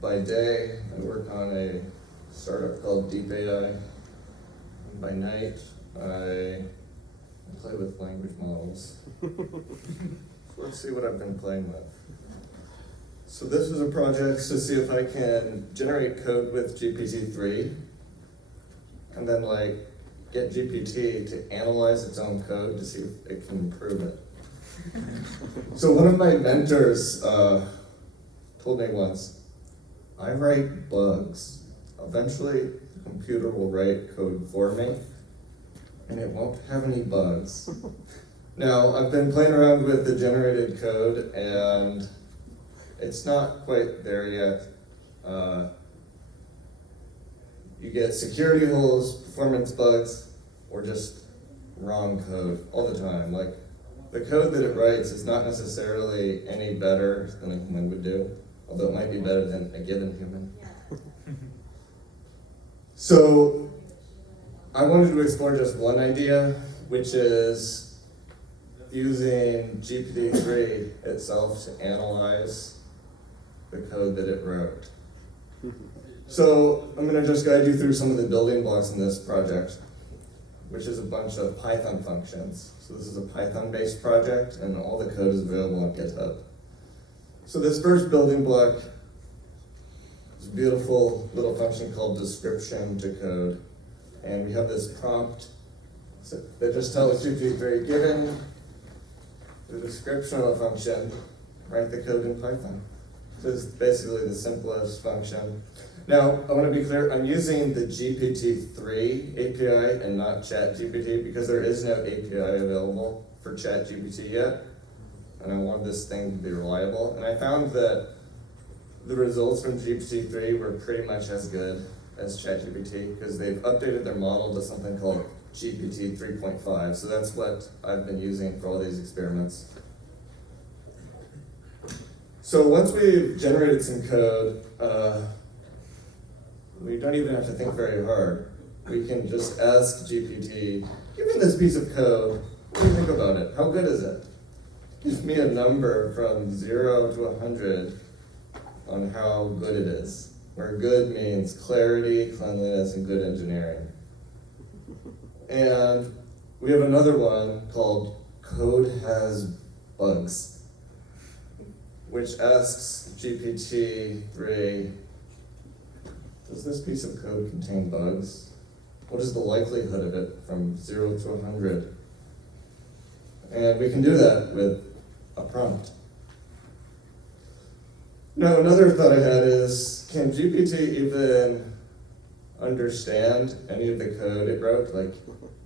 by day, I work on a startup called DeepAI. By night, I play with language models. Let's see what I've been playing with. So this is a project to see if I can generate code with GPT-3 and then get GPT to analyze its own code to see if it can improve it. So one of my mentors told me once, I write bugs. Eventually, the computer will write code for me, and it won't have any bugs. Now, I've been playing around with the generated code, and it's not quite there yet. You get security holes, performance bugs, or just wrong code all the time. The code that it writes is not necessarily any better than a human would do, although it might be better than a given human. So I wanted to explore just one idea, which is using GPT-3 itself to analyze the code that it wrote. So I'm going to just guide you through some of the building blocks in this project, which is a bunch of Python functions. So this is a Python-based project, and all the code is available on GitHub. So this first building block is a beautiful little function called description to code. And we have this prompt that just tells GPT-3, given the description of a function, write the code in Python. This is basically the simplest function. Now, I want to be clear, I'm using the GPT-3 API and not ChatGPT because there is no API available for ChatGPT yet, and I want this thing to be reliable. And I found that the results from GPT-3 were pretty much as good as ChatGPT because they've updated their model to something called GPT 3.5. So that's what I've been using for all these experiments. So once we've generated some code, we don't even have to think very hard. We can just ask GPT, given this piece of code, what do you think about it? How good is it? Give me a number from 0 to 100 on how good it is, where good means clarity, cleanliness, and good engineering. And we have another one called code has bugs, which asks GPT-3, does this piece of code contain bugs? What is the likelihood of it from 0 to 100? And we can do that with a prompt. Now, another thought I had is, can GPT even understand any of the code it wrote?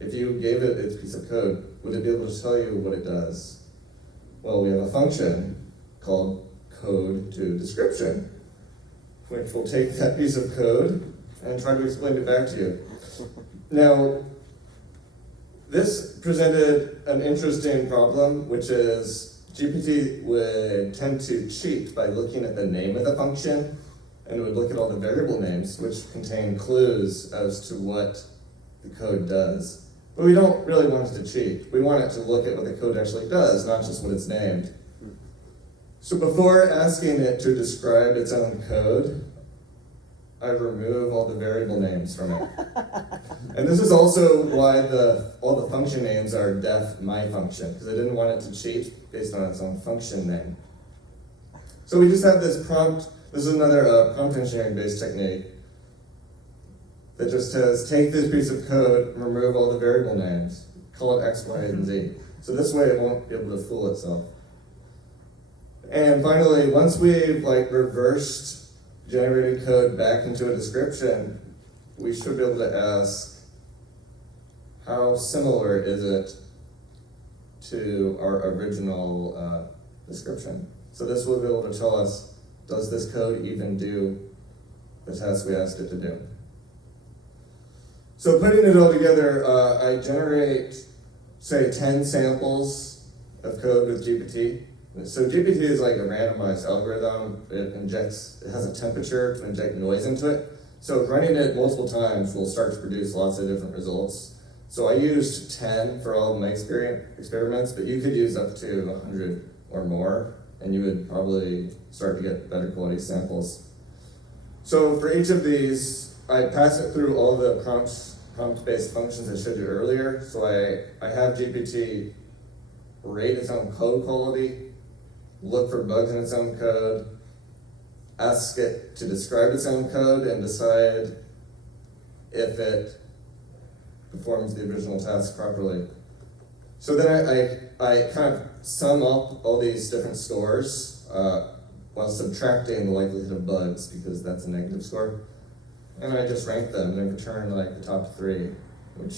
If you gave it its piece of code, would it be able to tell you what it does? Well, we have a function called code to description, which will take that piece of code and try to explain it back to you. Now, this presented an interesting problem, which is GPT would tend to cheat by looking at the name of the function, and it would look at all the variable names, which contain clues as to what the code does. But we don't really want it to cheat. We want it to look at what the code actually does, not just what it's named. So before asking it to describe its own code, I remove all the variable names from it. And this is also why all the function names are def my function, because I didn't want it to cheat based on its own function name. So we just have this prompt. This is another prompt engineering-based technique that just says, take this piece of code, remove all the variable names, call it X, Y, and Z. So this way it won't be able to fool itself. And finally, once we've reversed generated code back into a description, we should be able to ask, how similar is it to our original description? So this will be able to tell us, does this code even do the task we asked it to do? So putting it all together, I generate, say, 10 samples of code with GPT. So GPT is like a randomized algorithm. It has a temperature to inject noise into it. So running it multiple times will start to produce lots of different results. So I used 10 for all of my experiments, but you could use up to 100 or more, and you would probably start to get better quality samples. So for each of these, I pass it through all the prompt-based functions I showed you earlier. So I have GPT rate its own code quality, look for bugs in its own code, ask it to describe its own code, and decide if it performs the original task properly. So then I kind of sum up all these different scores while subtracting the likelihood of bugs, because that's a negative score. And I just rank them and return like the top 3, which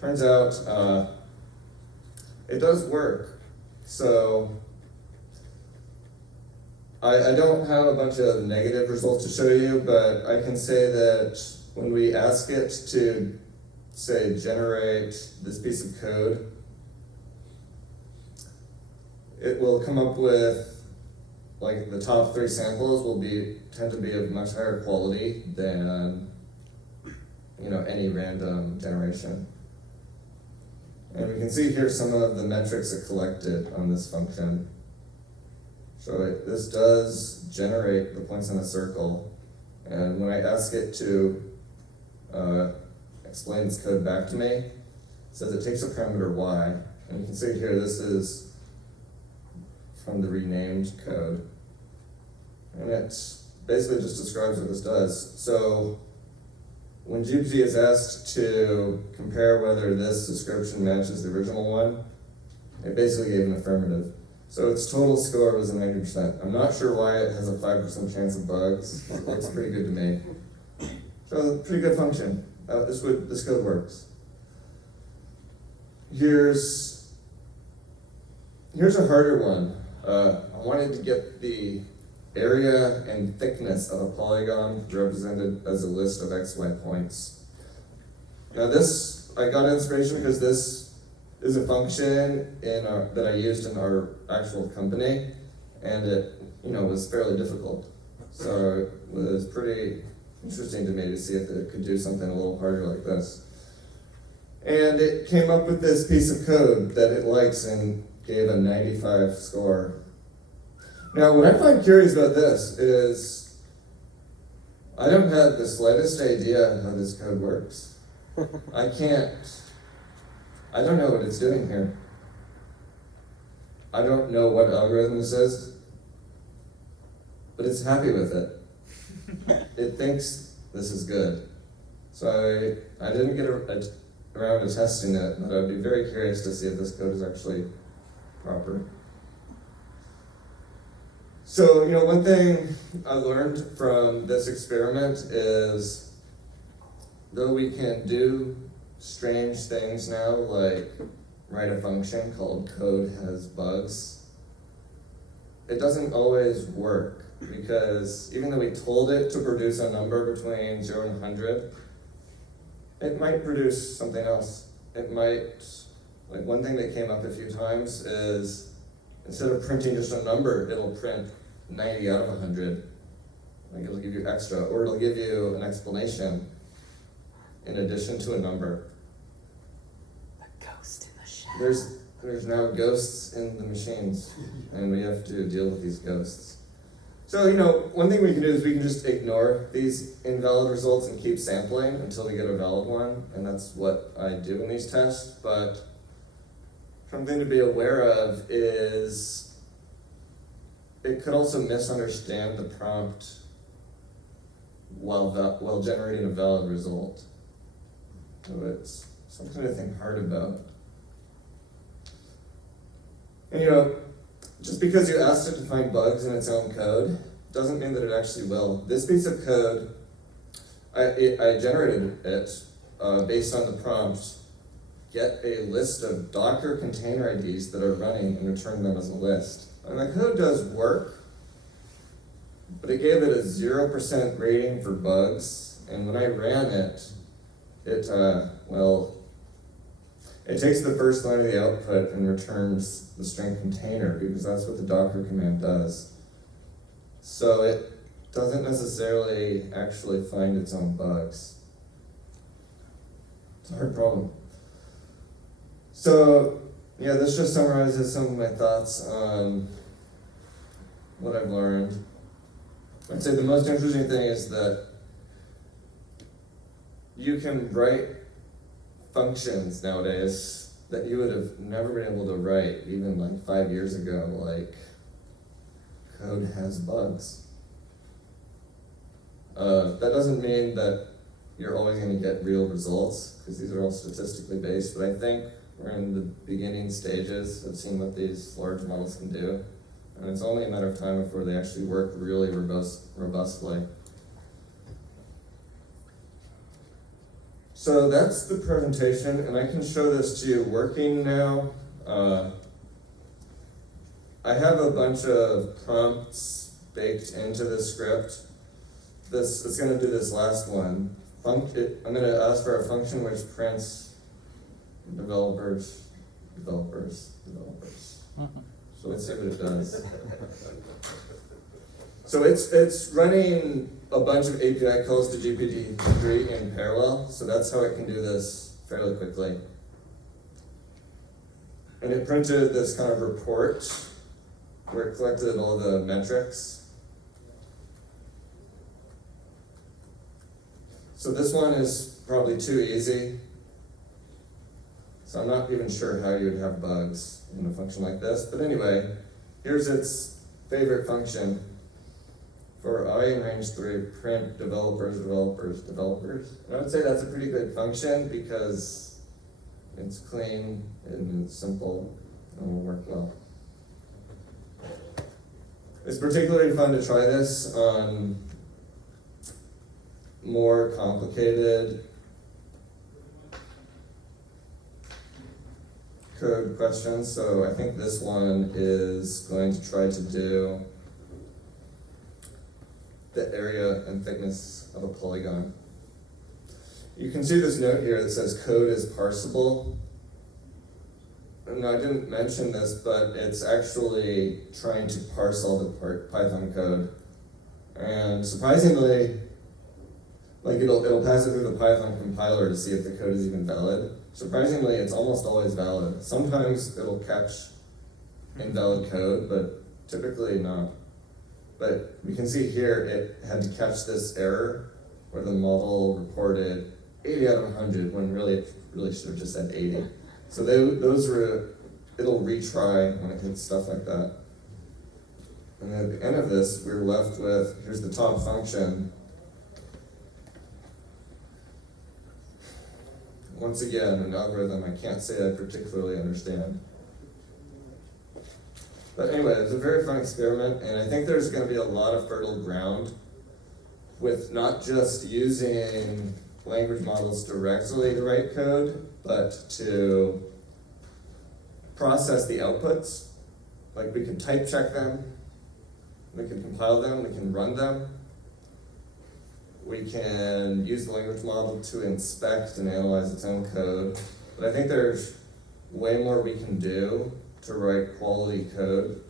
turns out it does work. So I don't have a bunch of negative results to show you, but I can say that when we ask it to, say, generate this piece of code, it will come up with, like, the top 3 samples will tend to be of much higher quality than, any random generation. And we can see here some of the metrics it collected on this function. So this does generate the points in a circle, and when I ask it to explain its code back to me, it says it takes a parameter y, and you can see here this is from the renamed code, and it basically just describes what this does. So when GPT is asked to compare whether this description matches the original one, it basically gave an affirmative. So its total score was a 90%. I'm not sure why it has a 5% chance of bugs. It looks pretty good to me. So pretty good function. This code works. Here's a harder one. I wanted to get the area and thickness of a polygon represented as a list of XY points. Now this, I got inspiration because this is a function that I used in our actual company, and it was fairly difficult. So it was pretty interesting to me to see if it could do something a little harder like this. And it came up with this piece of code that it likes and gave a 95 score. Now, what I find curious about this is I don't have the slightest idea how this code works. I don't know what it's doing here. I don't know what algorithm this is, but it's happy with it. It thinks this is good. So I didn't get around to testing it, but I'd be very curious to see if this code is actually proper. So, one thing I learned from this experiment is, though we can do strange things now, like write a function called code has bugs, it doesn't always work, because even though we told it to produce a number between 0 and 100, it might produce something else. It might, like one thing that came up a few times is, instead of printing just a number, it'll print 90 out of 100. Like it'll give you extra, or it'll give you an explanation in addition to a number. The ghost in the shadow. There's now ghosts in the machines, and we have to deal with these ghosts. So, one thing we can do is we can just ignore these invalid results and keep sampling until we get a valid one, and that's what I do in these tests. But something to be aware of is it could also misunderstand the prompt while generating a valid result. So it's something to think hard about. And just because you asked it to find bugs in its own code doesn't mean that it actually will. This piece of code, I generated it based on the prompt, get a list of Docker container IDs that are running and return them as a list. And the code does work, but it gave it a 0% rating for bugs. And when I ran it, it takes the first line of the output and returns the string container, because that's what the Docker command does. So it doesn't necessarily actually find its own bugs. It's a hard problem. So, this just summarizes some of my thoughts on what I've learned. I'd say the most interesting thing is that you can write functions nowadays that you would have never been able to write even like 5 years ago, like code has bugs. That doesn't mean that you're always going to get real results, because these are all statistically based, but I think we're in the beginning stages of seeing what these large models can do, and it's only a matter of time before they actually work really robustly. So that's the presentation, and I can show this to you working now. I have a bunch of prompts baked into the script. It's going to do this last one. I'm going to ask for a function which prints developers. So let's see what it does. So it's running a bunch of API calls to GPT-3 in parallel, so that's how it can do this fairly quickly. And it printed this kind of report where it collected all the metrics. So this one is probably too easy. So I'm not even sure how you would have bugs in a function like this. But anyway, here's its favorite function. For I in range 3, print developers. And I would say that's a pretty good function because it's clean and it's simple and will work well. It's particularly fun to try this on more complicated code questions. So I think this one is going to try to do the area and thickness of a polygon. You can see this note here that says code is parsable. And I didn't mention this, but it's actually trying to parse all the Python code. And surprisingly, like it'll pass it through the Python compiler to see if the code is even valid. Surprisingly, it's almost always valid. Sometimes it'll catch invalid code, but typically not. But we can see here it had to catch this error where the model reported 80 out of 100 when really it really should have just said 80. So it'll retry when it hits stuff like that. And then at the end of this, we're left with, here's the top function. Once again, an algorithm I can't say I particularly understand. But anyway, it's a very fun experiment, and I think there's going to be a lot of fertile ground with not just using language models directly to write code, but to process the outputs. Like we can type check them, we can compile them, we can run them. We can use the language model to inspect and analyze its own code. But I think there's way more we can do to write quality code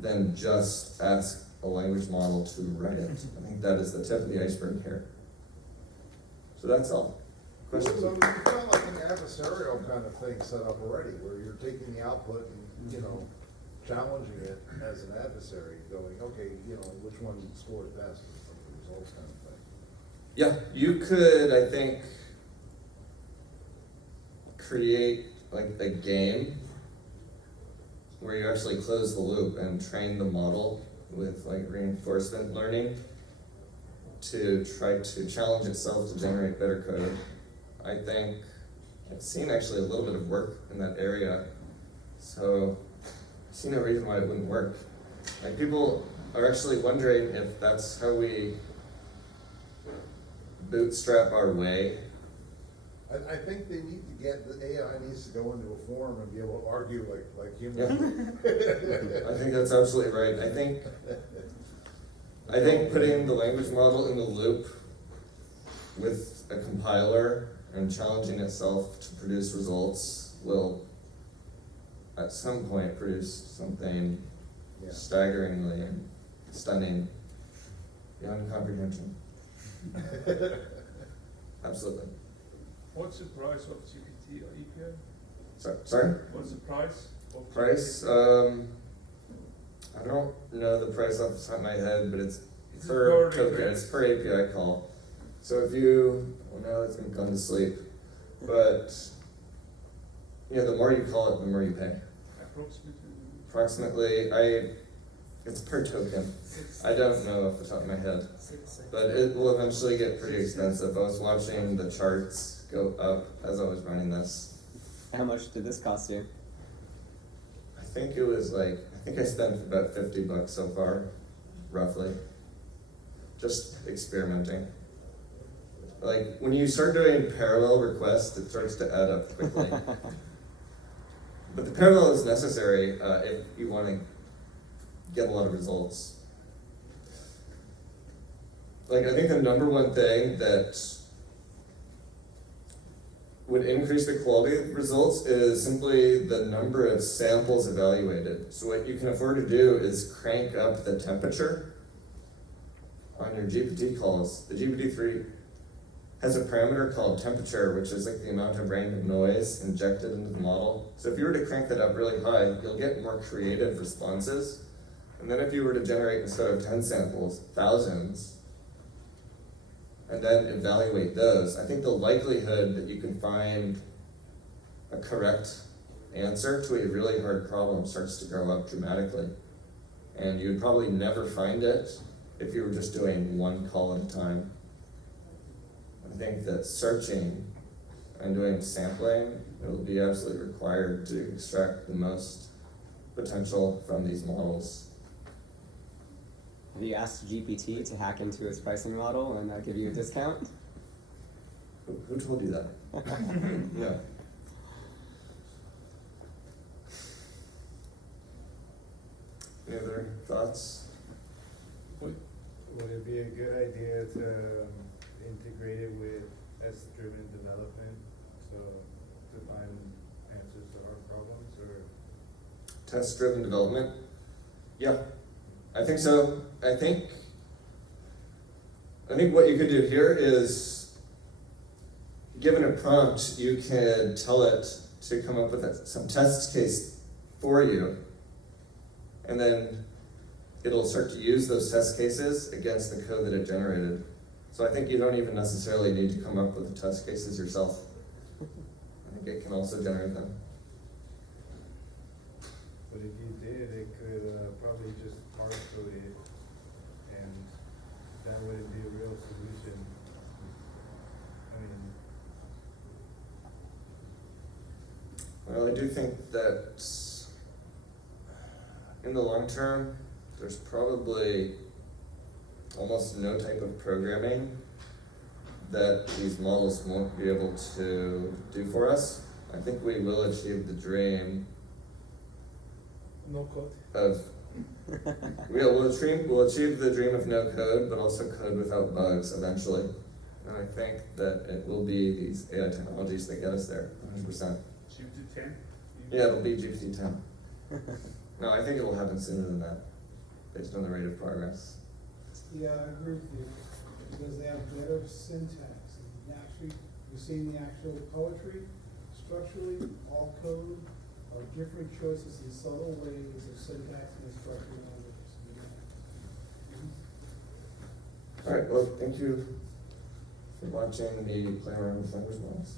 than just ask a language model to write it. I think that is the tip of the iceberg here. So that's all. Questions? So you've got like an adversarial kind of thing set up already, where you're taking the output and, challenging it as an adversary, going, okay, which one scored best, or the results kind of thing. Yeah, you could, I think, create like a game where you actually close the loop and train the model with like reinforcement learning to try to challenge itself to generate better code. I think I've seen actually a little bit of work in that area, so I see no reason why it wouldn't work. Like people are actually wondering if that's how we bootstrap our way. I think they need to the AI needs to go into a forum and be able to argue like humans. Yeah. I think that's absolutely right. I think putting the language model in the loop with a compiler and challenging itself to produce results will at some point produce something staggeringly and stunning beyond comprehension. Absolutely. What's the price of GPT API? Sorry? What's the price? Of Price? I don't know the price off the top of my head, but it's It's per per token, request. it's per API call. So if you, well now it's gonna come to sleep, but yeah, the more you call it, the more you pay. Approximately, it's per token. I don't know off the top of my head, but it will eventually get pretty expensive. I was watching the charts go up as I was running this. How much did this cost you? I think it was like, I think I spent about $50 so far, roughly. Just experimenting. Like, when you start doing parallel requests, it starts to add up quickly. But the parallel is necessary if you want to get a lot of results. Like, I think the number one thing that would increase the quality of results is simply the number of samples evaluated. So what you can afford to do is crank up the temperature on your GPT calls. The GPT-3 has a parameter called temperature, which is like the amount of random noise injected into the model. So if you were to crank that up really high, you'll get more creative responses. And then if you were to generate, instead of 10 samples, thousands, and then evaluate those, I think the likelihood that you can find a correct answer to a really hard problem starts to go up dramatically. And you'd probably never find it if you were just doing one call at a time. I think that searching and doing sampling, it'll be absolutely required to extract the most potential from these models. Have you asked GPT to hack into its pricing model and give you a discount? Who told you that? Yeah. Any other thoughts? Would it be a good idea to integrate it with test-driven development, so to find answers to our problems, or? Test-driven development? Yeah, I think so. I think what you could do here is, given a prompt, you could tell it to come up with some test case for you, and then it'll start to use those test cases against the code that it generated. So I think you don't even necessarily need to come up with the test cases yourself. I think it can also generate them. But if you did, it could probably just parcel it, and that wouldn't be a real solution. I mean, Well, I do think that in the long term, there's probably almost no type of programming that these models won't be able to do for us. I think we will achieve the dream No code. of, we'll achieve the dream of no code, but also code without bugs eventually. And I think that it will be these AI technologies that get us there, 100%. GPT-10? Yeah, it'll be GPT-10. No, I think it'll happen sooner than that, based on the rate of progress. Yeah, I agree with you, because they have better syntax. And actually, you're seeing the actual poetry, structurally, all code are different choices in subtle ways of syntax and structure languages. All right, well, thank you for watching me play around with language models.